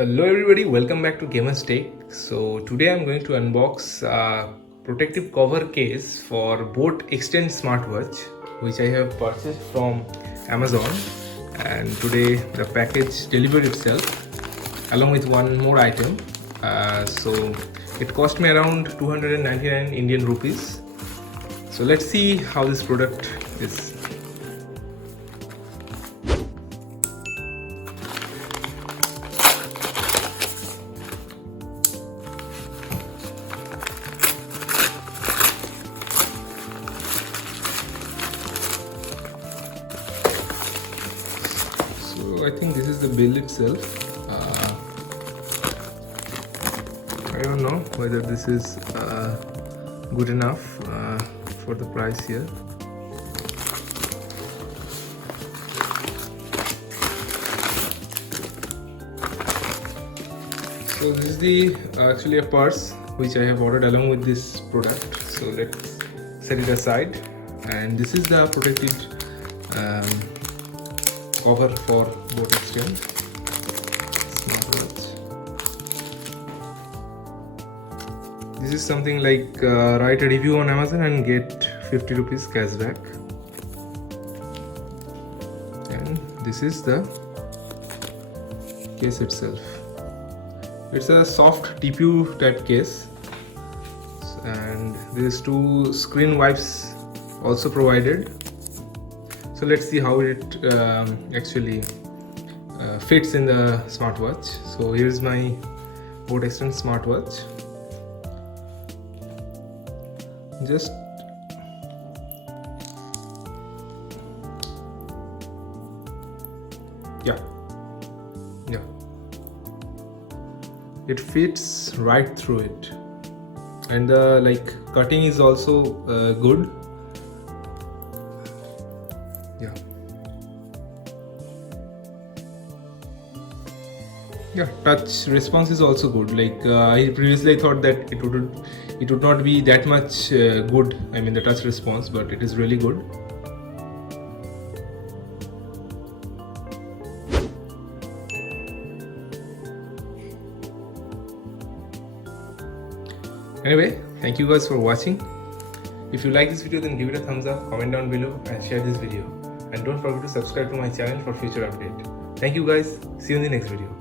Hello everybody, welcome back to Gamers Tech. So today I'm going to unbox a protective cover case for boAt Xtend smartwatch, which I have purchased from Amazon, and today the package delivered itself along with one more item. So it cost me around 299 Indian rupees. So let's see how this product is. So I think this is the bill itself. I don't know whether this is good enough for the price here. So this is the actually a purse which I have ordered along with this product. So let's set it aside, and this is the protective cover for boAt Xtend smartwatch. This is something like write a review on Amazon and get 50 rupees cashback. And this is the case itself. It's a soft TPU type case, and there's two screen wipes also provided. So let's see how it actually fits in the smartwatch. So here's my boAt Xtend smartwatch. Just yeah, it fits right through it, and the cutting is also good. Yeah, touch response is also good. I previously thought that it would not be that much good. I mean the touch response, but it is really good. Anyway, thank you guys for watching. If you like this video, then give it a thumbs up, comment down below and share this video. And don't forget to subscribe to my channel for future update. Thank you guys. See you in the next video.